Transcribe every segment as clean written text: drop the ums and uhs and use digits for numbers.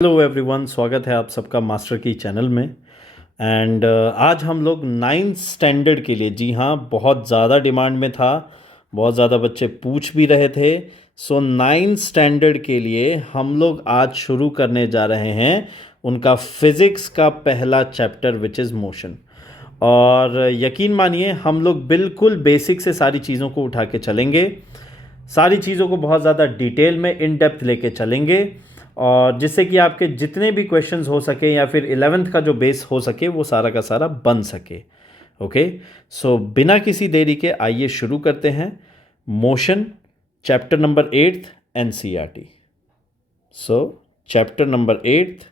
Hello everyone, स्वागत है आप सबका मास्टर की चैनल में। एंड आज हम लोग नाइन्थ स्टैंडर्ड के लिए, जी हाँ, बहुत ज़्यादा डिमांड में था, बहुत ज़्यादा बच्चे पूछ भी रहे थे। सो नाइन्थ स्टैंडर्ड के लिए हम लोग आज शुरू करने जा रहे हैं उनका फिज़िक्स का पहला चैप्टर विच इज़ मोशन। और यकीन मानिए हम लोग बिल्कुल बेसिक से सारी चीज़ों को उठा के चलेंगे, सारी चीज़ों को बहुत ज़्यादा डिटेल में इन डेप्थ लेके चलेंगे, और जिससे कि आपके जितने भी क्वेश्चंस हो सके या फिर 11th का जो बेस हो सके वो सारा का सारा बन सके। ओके, सो बिना किसी देरी के आइए शुरू करते हैं motion chapter number 8 NCERT. So chapter number 8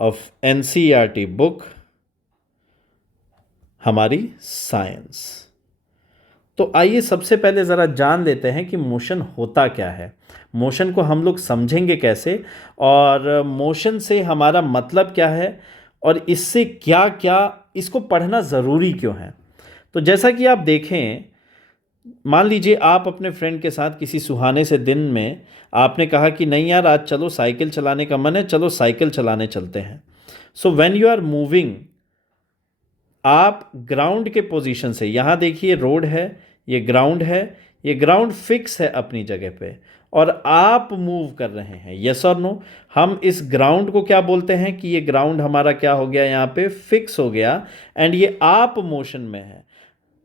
of NCERT book हमारी साइंस। तो आइए सबसे पहले ज़रा जान लेते हैं कि मोशन होता क्या है, मोशन को हम लोग समझेंगे कैसे, और मोशन से हमारा मतलब क्या है, और इससे क्या क्या इसको पढ़ना ज़रूरी क्यों है। तो जैसा कि आप देखें, मान लीजिए आप अपने फ्रेंड के साथ किसी सुहाने से दिन में आपने कहा कि नहीं यार, आज चलो साइकिल चलाने का मन है, चलो साइकिल चलाने चलते हैं। So when you are moving, आप ग्राउंड के पोजीशन से, यहाँ देखिए रोड है, ये ग्राउंड है, ये ग्राउंड फिक्स है अपनी जगह पे, और आप मूव कर रहे हैं, यस और नो। हम इस ग्राउंड को क्या बोलते हैं कि ये ग्राउंड हमारा क्या हो गया, यहाँ पे फिक्स हो गया, एंड ये आप मोशन में है।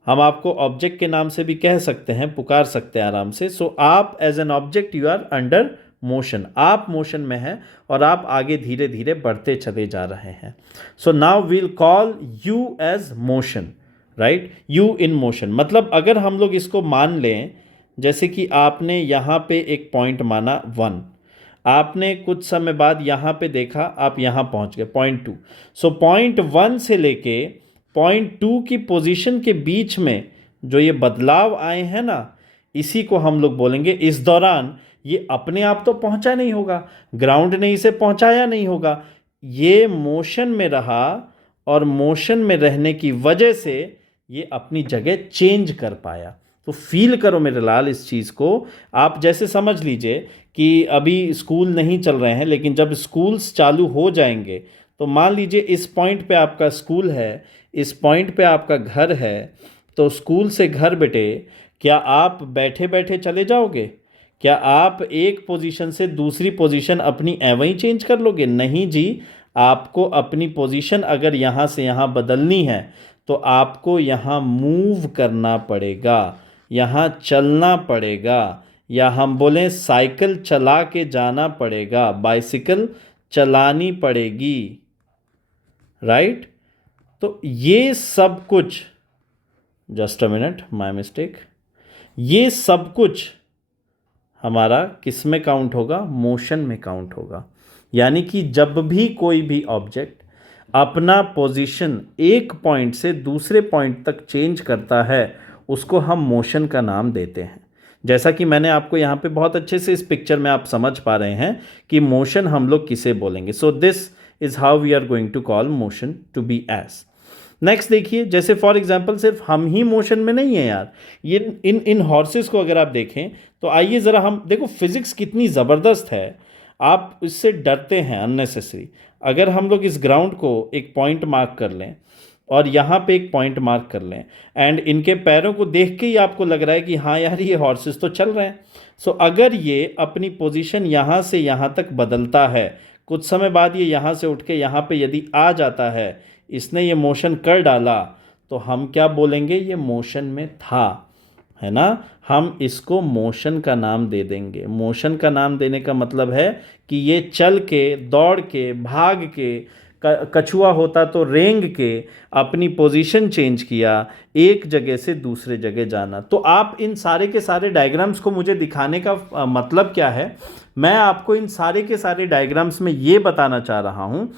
हम आपको ऑब्जेक्ट के नाम से भी कह सकते हैं, पुकार सकते हैं आराम से। सो आप as an object you are under motion, आप मोशन में हैं और आप आगे धीरे धीरे बढ़ते चले जा रहे हैं। So now we'll call you as motion, right, you in motion. मतलब अगर हम लोग इसको मान लें, जैसे कि आपने यहाँ पे एक पॉइंट माना 1, आपने कुछ समय बाद यहाँ पे देखा, आप यहाँ पहुँच गए पॉइंट 2। सो पॉइंट 1 से लेके पॉइंट 2 की पोजीशन के बीच में जो ये बदलाव आए हैं ना, इसी को हम लोग बोलेंगे। इस दौरान ये अपने आप तो पहुंचा नहीं होगा, ग्राउंड ने इसे पहुंचाया नहीं होगा, ये मोशन में रहा, और मोशन में रहने की वजह से ये अपनी जगह चेंज कर पाया। तो फील करो मेरे लाल इस चीज़ को। आप जैसे समझ लीजिए कि अभी स्कूल नहीं चल रहे हैं, लेकिन जब स्कूल्स चालू हो जाएंगे तो मान लीजिए इस पॉइंट पे आपका स्कूल है, इस पॉइंट पे आपका घर है, तो स्कूल से घर बेटे, क्या आप बैठे बैठे चले जाओगे? क्या आप एक पोजीशन से दूसरी पोजीशन अपनी एवं ही चेंज कर लोगे? नहीं जी, आपको अपनी पोजीशन अगर यहाँ से यहाँ बदलनी है तो आपको यहाँ मूव करना पड़ेगा, यहाँ चलना पड़ेगा, या हम बोलें साइकिल चला के जाना पड़ेगा, बाइसिकल चलानी पड़ेगी, राइट। तो ये सब कुछ, just a minute, my mistake, ये सब कुछ हमारा किस में काउंट होगा? मोशन में काउंट होगा। यानी कि जब भी कोई भी ऑब्जेक्ट अपना पोजीशन एक पॉइंट से दूसरे पॉइंट तक चेंज करता है, उसको हम मोशन का नाम देते हैं। जैसा कि मैंने आपको यहाँ पे बहुत अच्छे से इस पिक्चर में आप समझ पा रहे हैं कि मोशन हम लोग किसे बोलेंगे। So this is how we are going to call motion to be as. Next देखिए, जैसे फॉर एग्जांपल सिर्फ हम ही मोशन में नहीं है यार, ये इन इन हॉर्सेस को अगर आप देखें तो आइए ज़रा हम देखो फिजिक्स कितनी ज़बरदस्त है। आप इससे डरते हैं अननेसेसरी। अगर हम लोग इस ग्राउंड को एक पॉइंट मार्क कर लें और यहाँ पे एक पॉइंट मार्क कर लें, एंड इनके पैरों को देख के ही आपको लग रहा है कि हाँ यार ये हॉर्सेस तो चल रहे हैं। सो अगर ये अपनी पोजीशन यहाँ से यहाँ तक बदलता है, कुछ समय बाद ये यहाँ से उठ के यहाँ पे यदि आ जाता है, इसने ये मोशन कर डाला, तो हम क्या बोलेंगे? ये मोशन में था, है ना। हम इसको मोशन का नाम दे देंगे। मोशन का नाम देने का मतलब है कि ये चल के, दौड़ के, भाग के, कछुआ होता तो रेंग के अपनी पोजीशन चेंज किया, एक जगह से दूसरे जगह जाना। तो आप इन सारे के सारे डायग्राम्स को मुझे दिखाने का मतलब क्या है? मैं आपको इन सारे के सारे डायग्राम्स में ये बताना चाह रहा हूँ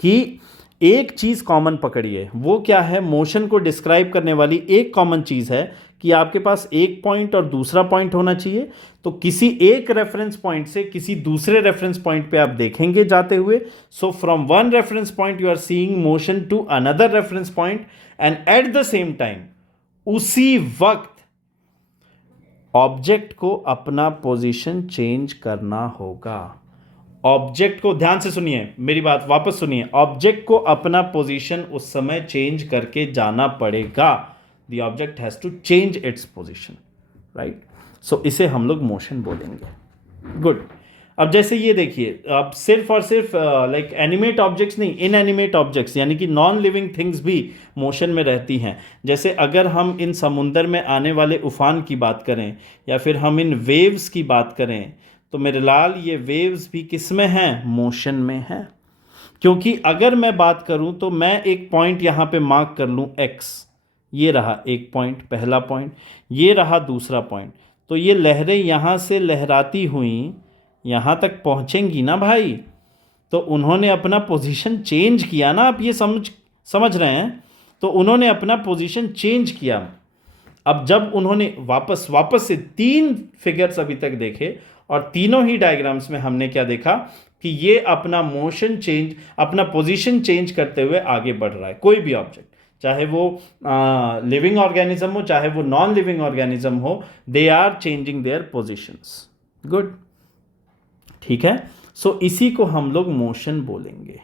कि एक चीज़ कॉमन पकड़िए। वो क्या है? मोशन को डिस्क्राइब करने वाली एक कॉमन चीज़ है कि आपके पास एक पॉइंट और दूसरा पॉइंट होना चाहिए। तो किसी एक रेफरेंस पॉइंट से किसी दूसरे रेफरेंस पॉइंट पे आप देखेंगे जाते हुए। So from one reference point you are seeing motion to another reference point, and at the same time उसी वक्त ऑब्जेक्ट को अपना पोजीशन चेंज करना होगा। ऑब्जेक्ट को, ध्यान से सुनिए मेरी बात, वापस सुनिए, ऑब्जेक्ट को अपना पोजीशन उस समय चेंज करके जाना पड़ेगा। The object has to change its position, right. So इसे हम लोग मोशन बोलेंगे। गुड। अब जैसे ये देखिए, अब सिर्फ और सिर्फ लाइक एनिमेट ऑब्जेक्ट्स नहीं, इनएनिमेट ऑब्जेक्ट्स यानी कि नॉन लिविंग थिंग्स भी मोशन में रहती हैं। जैसे अगर हम इन समुंदर में आने वाले उफान की बात करें या फिर हम इन वेव्स की बात करें, तो मेरे लाल ये वेव्स भी किस में हैं? मोशन में हैं। क्योंकि अगर मैं बात करूं तो मैं एक पॉइंट यहाँ पे मार्क कर लूं x, ये रहा एक पॉइंट, पहला पॉइंट, ये रहा दूसरा पॉइंट, तो ये लहरें यहाँ से लहराती हुई यहाँ तक पहुँचेंगी ना भाई। तो उन्होंने अपना पोजीशन चेंज किया ना, आप ये समझ रहे हैं? तो उन्होंने अपना पोजीशन चेंज किया। अब जब उन्होंने वापस से 3 फिगर्स अभी तक देखे और तीनों ही डायग्राम्स में हमने क्या देखा कि ये अपना मोशन चेंज, अपना पोजीशन चेंज करते हुए आगे बढ़ रहा है। कोई भी ऑब्जेक्ट, चाहे वो लिविंग ऑर्गेनिज्म हो चाहे वो नॉन लिविंग ऑर्गेनिज्म हो, they are changing their positions. Good, ठीक है। सो इसी को हम लोग मोशन बोलेंगे,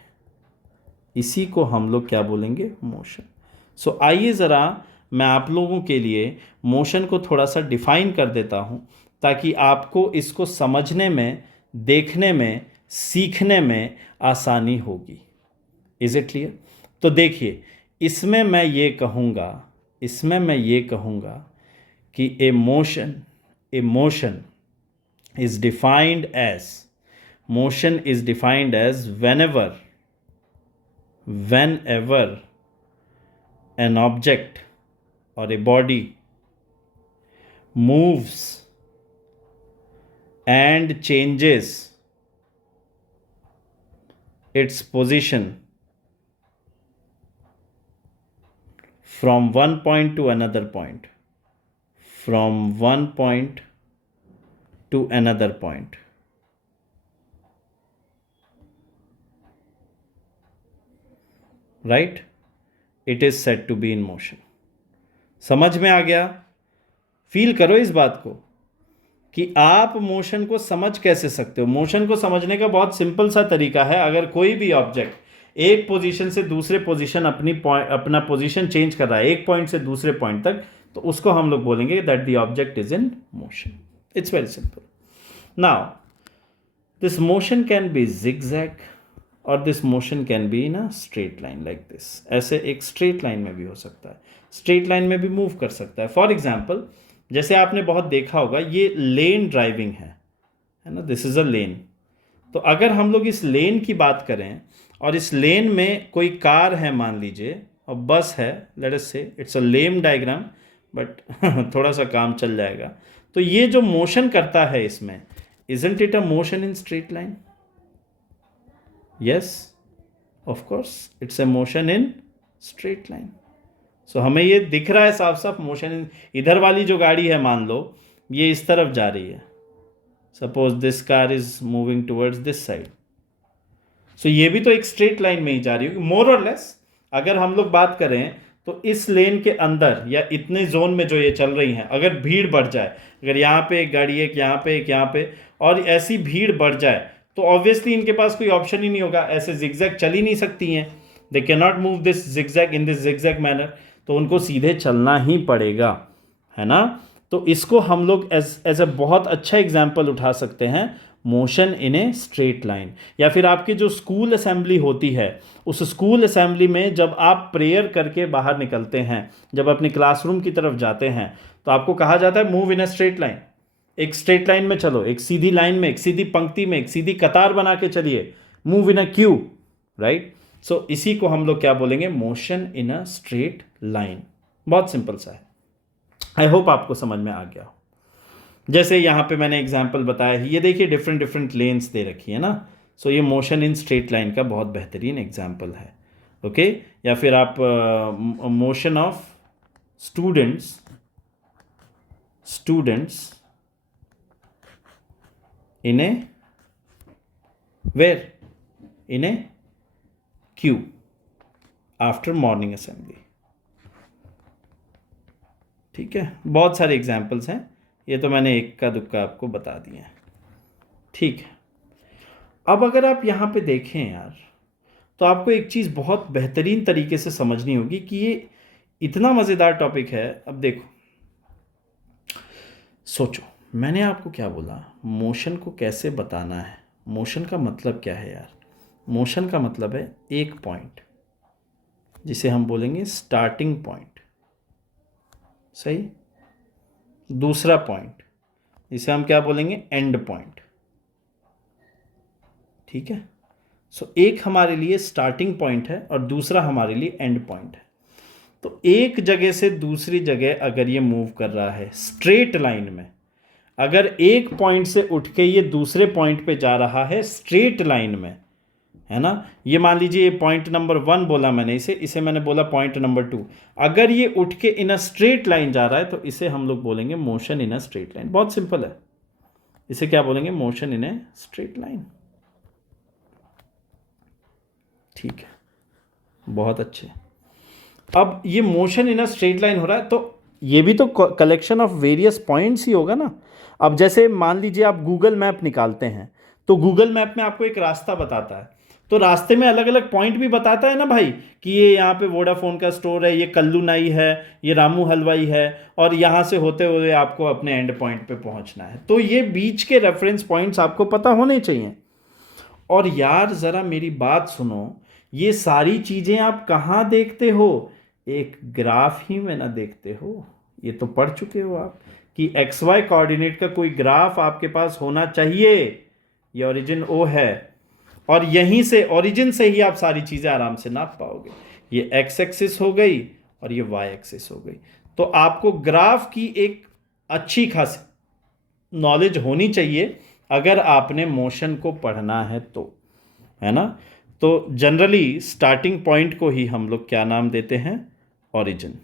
इसी को हम लोग क्या बोलेंगे? मोशन। सो आइए ज़रा मैं आप लोगों के लिए मोशन को थोड़ा सा डिफाइन कर देता हूँ ताकि आपको इसको समझने में, देखने में, सीखने में आसानी होगी। Is it clear? तो देखिए, इसमें मैं ये कहूँगा कि ए motion is defined as whenever an object or a body moves and changes its position from one point to another point, right, it is said to be in motion. समझ में आ गया? फील करो इस बात को कि आप मोशन को समझ कैसे सकते हो। मोशन को समझने का बहुत सिंपल सा तरीका है। अगर कोई भी ऑब्जेक्ट एक पोजीशन से दूसरे पोजीशन अपना पोजीशन चेंज कर रहा है, एक पॉइंट से दूसरे पॉइंट तक, तो उसको हम लोग बोलेंगे that the object is in motion. It's very simple. Now this motion can be zigzag और this motion can be in a straight line like this. ऐसे एक स्ट्रेट लाइन में भी हो सकता है, स्ट्रेट लाइन में भी मूव कर सकता है। फॉर एग्जाम्पल, जैसे आपने बहुत देखा होगा, ये लेन ड्राइविंग है ना, दिस इज़ अ लेन। तो अगर हम लोग इस लेन की बात करें और इस लेन में कोई कार है मान लीजिए और बस है, लेट अस से it's a lame diagram but थोड़ा सा काम चल जाएगा। तो ये जो मोशन करता है इसमें, isn't it a motion in straight line? Yes, of course it's a motion in straight line. So हमें ये दिख रहा है साफ साफ मोशन। इधर वाली जो गाड़ी है मान लो ये इस तरफ जा रही है, suppose this car is moving towards this side, so ये भी तो एक स्ट्रेट लाइन में ही जा रही होगी मोर और लेस। अगर हम लोग बात करें तो इस लेन के अंदर या इतने जोन में जो ये चल रही हैं, अगर भीड़ बढ़ जाए, अगर यहाँ पे एक गाड़ी, एक यहाँ पे, एक यहाँ पे, और ऐसी भीड़ बढ़ जाए तो ऑब्वियसली इनके पास कोई ऑप्शन ही नहीं होगा, ऐसे जिगजैग चल ही नहीं सकती हैं। They can not move this zigzag in this zigzag manner, तो उनको सीधे चलना ही पड़ेगा, है ना। तो इसको हम लोग एज ए बहुत अच्छा एग्जाम्पल उठा सकते हैं, motion in a straight line. या फिर आपकी जो स्कूल असेंबली होती है, उस स्कूल असेंबली में जब आप प्रेयर करके बाहर निकलते हैं, जब अपने क्लासरूम की तरफ जाते हैं, तो आपको कहा जाता है move in a straight line. एक स्ट्रेट लाइन में चलो, एक सीधी लाइन में, एक सीधी पंक्ति में, एक सीधी कतार बना के चलिए, move in a queue, right. So इसी को हम लोग क्या बोलेंगे? Motion in a straight line. बहुत सिंपल सा है। आई होप आपको समझ में आ गया हो। जैसे यहाँ पे मैंने एग्जाम्पल बताया है, ये देखिए डिफरेंट लेन्स दे रखी है ना। सो ये मोशन इन स्ट्रेट लाइन का बहुत बेहतरीन एग्जाम्पल है। ओके, या फिर आप motion of students in a where, in a queue after morning assembly. ठीक है, बहुत सारे एग्जाम्पल्स हैं, ये तो मैंने एक का दुक्का आपको बता दिया है। ठीक है, अब अगर आप यहाँ पे देखें यार, तो आपको एक चीज़ बहुत बेहतरीन तरीके से समझनी होगी कि ये इतना मज़ेदार टॉपिक है। अब देखो, सोचो, मैंने आपको क्या बोला, मोशन को कैसे बताना है। मोशन का मतलब क्या है यार? मोशन का मतलब है एक पॉइंट, जिसे हम बोलेंगे स्टार्टिंग पॉइंट, सही। दूसरा पॉइंट, जिसे हम क्या बोलेंगे, एंड पॉइंट, ठीक है। सो एक हमारे लिए स्टार्टिंग पॉइंट है और दूसरा हमारे लिए एंड पॉइंट है। तो एक जगह से दूसरी जगह अगर ये मूव कर रहा है स्ट्रेट लाइन में, अगर एक पॉइंट से उठ के ये दूसरे पॉइंट पे जा रहा है स्ट्रेट लाइन में, है ना, ये मान लीजिए ये पॉइंट नंबर 1 बोला मैंने, इसे मैंने बोला पॉइंट नंबर 2, अगर ये उठ के इन अ स्ट्रेट लाइन जा रहा है तो इसे हम लोग बोलेंगे motion in a straight line. बहुत सिंपल है, इसे क्या बोलेंगे, motion in a straight line. ठीक है, बहुत अच्छे। अब ये motion in a straight line हो रहा है, तो ये भी तो कलेक्शन ऑफ वेरियस पॉइंट्स ही होगा ना। अब जैसे मान लीजिए आप गूगल मैप निकालते हैं, तो गूगल मैप में आपको एक रास्ता बताता है, तो रास्ते में अलग अलग पॉइंट भी बताता है ना भाई, कि ये यहाँ पे वोडाफोन का स्टोर है, ये कल्लू नाई है, ये रामू हलवाई है, और यहाँ से होते हुए आपको अपने एंड पॉइंट पे पहुँचना है। तो ये बीच के रेफरेंस पॉइंट्स आपको पता होने चाहिए। और यार ज़रा मेरी बात सुनो, ये सारी चीज़ें आप कहाँ देखते हो, एक ग्राफ ही में ना देखते हो। ये तो पढ़ चुके हो आप कि एक्स वाई कोऑर्डिनेट का कोई ग्राफ आपके पास होना चाहिए। ये ओरिजिन ओ है, और यहीं से ओरिजिन से ही आप सारी चीज़ें आराम से नाप पाओगे। ये एक्स एक्सिस हो गई और ये वाई एक्सिस हो गई। तो आपको ग्राफ की एक अच्छी खासी नॉलेज होनी चाहिए अगर आपने मोशन को पढ़ना है तो, है ना। तो जनरली स्टार्टिंग पॉइंट को ही हम लोग क्या नाम देते हैं, ओरिजिन।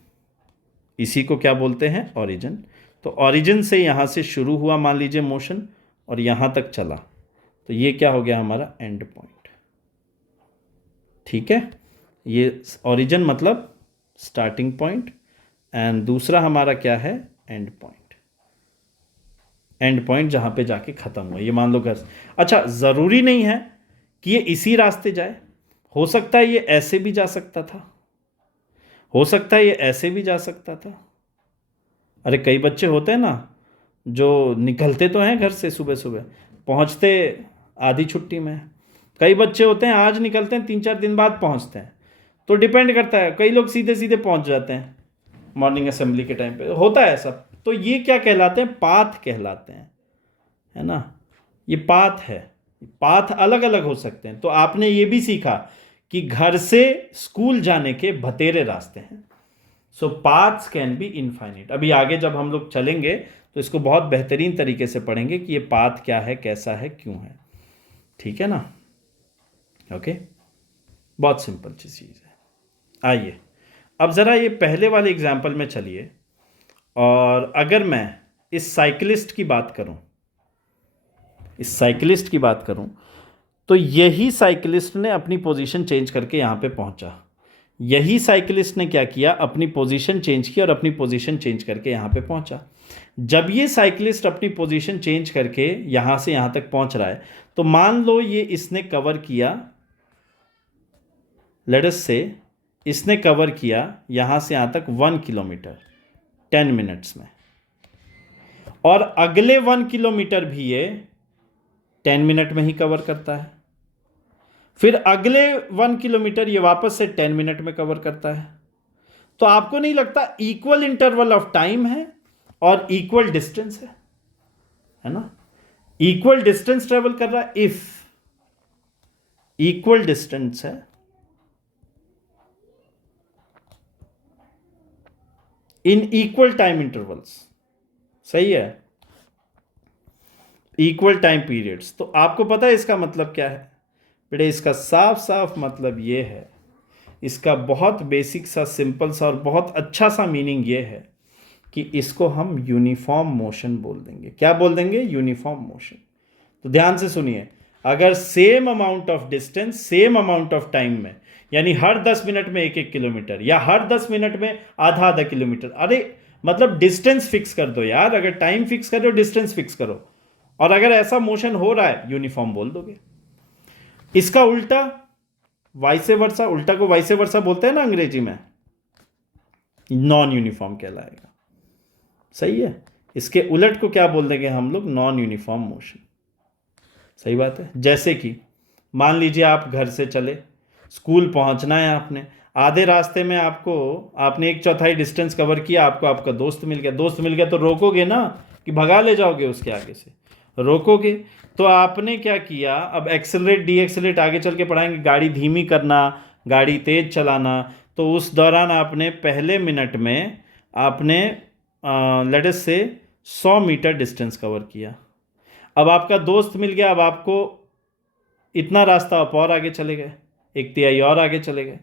इसी को क्या बोलते हैं, ओरिजिन। तो ओरिजिन से यहाँ से शुरू हुआ मान लीजिए मोशन, और यहाँ तक चला, तो ये क्या हो गया हमारा एंड पॉइंट। ठीक है, ये ओरिजिन मतलब स्टार्टिंग पॉइंट, एंड दूसरा हमारा क्या है, एंड पॉइंट। एंड पॉइंट जहाँ पे जाके ख़त्म हुआ, ये मान लो घर। अच्छा, ज़रूरी नहीं है कि ये इसी रास्ते जाए, हो सकता है ये ऐसे भी जा सकता था, हो सकता है ये ऐसे भी जा सकता था। अरे कई बच्चे होते हैं ना, जो निकलते तो हैं घर से सुबह सुबह, पहुंचते आधी छुट्टी में। कई बच्चे होते हैं आज निकलते हैं 3-4 दिन बाद पहुंचते हैं। तो डिपेंड करता है, कई लोग सीधे सीधे पहुंच जाते हैं मॉर्निंग असेंबली के टाइम पे, होता है सब। तो ये क्या कहलाते हैं, पाथ कहलाते हैं, है ना। ये पाथ है, पाथ अलग अलग हो सकते हैं। तो आपने ये भी सीखा कि घर से स्कूल जाने के बतेरे रास्ते हैं। सो पाथ्स कैन बी इनफाइनाइट। अभी आगे जब हम लोग चलेंगे तो इसको बहुत बेहतरीन तरीके से पढ़ेंगे कि ये पाथ क्या है, कैसा है, क्यों है। ठीक है ना, ओके। बहुत सिंपल चीज़ है। आइए अब ज़रा ये पहले वाले एग्जाम्पल में चलिए, और अगर मैं इस साइकिलिस्ट की बात करूं, तो यही साइकिलिस्ट ने अपनी पोजीशन चेंज करके यहाँ पे पहुंचा। यही साइकिलिस्ट ने क्या किया, अपनी पोजीशन चेंज की और अपनी पोजीशन चेंज करके यहाँ पे पहुंचा। जब ये साइकिलिस्ट अपनी पोजीशन चेंज करके यहाँ से यहाँ तक पहुंच रहा है, तो मान लो ये इसने कवर किया, लेट अस से इसने कवर किया यहाँ से यहाँ तक 1 किलोमीटर 10 मिनट्स में, और अगले 1 किलोमीटर भी ये 10 मिनट में ही कवर करता है। फिर अगले 1 किलोमीटर ये वापस से 10 मिनट में कवर करता है। तो आपको नहीं लगता इक्वल इंटरवल ऑफ टाइम है और इक्वल डिस्टेंस है ना। इक्वल डिस्टेंस ट्रेवल कर रहा है, इफ इक्वल डिस्टेंस है, इन इक्वल टाइम इंटरवल्स, सही है, इक्वल टाइम पीरियड्स। तो आपको पता है इसका मतलब क्या है बेटे, इसका साफ साफ मतलब ये है, इसका बहुत बेसिक सा, सिंपल सा और बहुत अच्छा सा मीनिंग ये है कि इसको हम यूनिफॉर्म मोशन बोल देंगे। क्या बोल देंगे, यूनिफॉर्म मोशन। तो ध्यान से सुनिए, अगर same amount of distance same amount of time में, यानी हर 10 मिनट में 1-1 किलोमीटर या हर 10 मिनट में आधा किलोमीटर, अरे मतलब डिस्टेंस फिक्स कर दो यार। अगर टाइम फिक्स करो, डिस्टेंस फिक्स करो, और अगर ऐसा मोशन हो रहा है यूनिफॉर्म बोल दोगे। इसका उल्टा वाइसे वर्सा, उल्टा को वाइसे वर्सा बोलते हैं ना अंग्रेजी में, नॉन यूनिफॉर्म कहलाएगा। सही है। इसके उलट को क्या बोल देंगे हम लोग? Non uniform motion. सही बात है। जैसे कि मान लीजिए आप घर से चले, स्कूल पहुंचना है आपने, आधे रास्ते में आपने 1/4 डिस्टेंस कवर किया, आपको आपका दोस्त मिल गया। दोस्त मिल गया तो रोकोगे ना कि भगा ले जाओगे उसके आगे से? रोकोगे। तो आपने क्या किया, अब एक्सेलरेट डी एक्सेलरेट आगे चल के पढ़ाएंगे, गाड़ी धीमी करना, गाड़ी तेज चलाना। तो उस दौरान आपने पहले मिनट में आपने लेट अस से 100 मीटर डिस्टेंस कवर किया। अब आपका दोस्त मिल गया, अब आपको इतना रास्ता आप और आगे चले गए, 1/3 और आगे चले गए।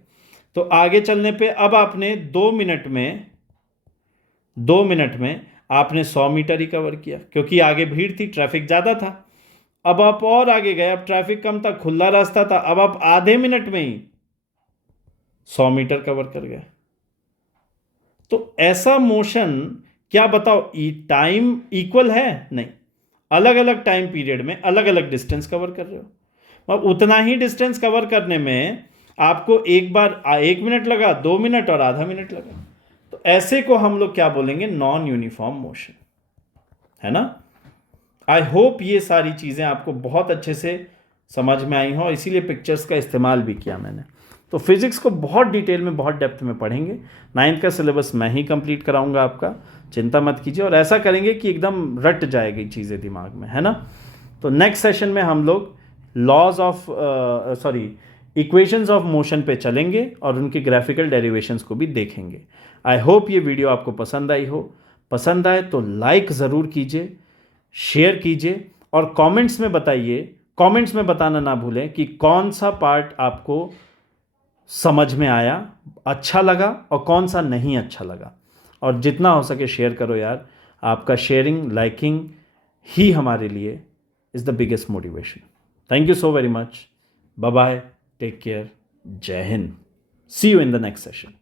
तो आगे चलने पे अब आपने 2 मिनट में आपने 100 मीटर ही कवर किया, क्योंकि आगे भीड़ थी, ट्रैफिक ज़्यादा था। अब आप और आगे गए, अब ट्रैफिक कम था, खुला रास्ता था, अब आप आधे मिनट में ही 100 मीटर कवर कर गए। तो ऐसा मोशन, क्या बताओ, टाइम इक्वल है? नहीं, अलग अलग टाइम पीरियड में अलग अलग डिस्टेंस कवर कर रहे हो। अब उतना ही डिस्टेंस कवर करने में आपको एक बार 1 मिनट लगा, 2 मिनट और आधा मिनट लगा। तो ऐसे को हम लोग क्या बोलेंगे? नॉन यूनिफॉर्म मोशन, है ना। आई होप ये सारी चीज़ें आपको बहुत अच्छे से समझ में आई हो, इसीलिए पिक्चर्स का इस्तेमाल भी किया मैंने। तो फिजिक्स को बहुत डिटेल में, बहुत डेप्थ में पढ़ेंगे। 9th का सिलेबस मैं ही कंप्लीट कराऊंगा आपका, चिंता मत कीजिए। और ऐसा करेंगे कि एकदम रट जाएगी चीज़ें दिमाग में, है ना। तो नेक्स्ट सेशन में हम लोग इक्वेशंस ऑफ मोशन पे चलेंगे और उनके ग्राफिकल डेरिवेशंस को भी देखेंगे। आई होप ये वीडियो आपको पसंद आई हो। पसंद आए तो लाइक ज़रूर कीजिए, शेयर कीजिए और कमेंट्स में बताइए, कमेंट्स में बताना ना भूलें कि कौन सा पार्ट आपको समझ में आया, अच्छा लगा, और कौन सा नहीं अच्छा लगा। और जितना हो सके शेयर करो यार। आपका शेयरिंग, लाइकिंग ही हमारे लिए is the biggest motivation. Thank you so very much. Bye bye, take care, जय हिंद। See you in the next session.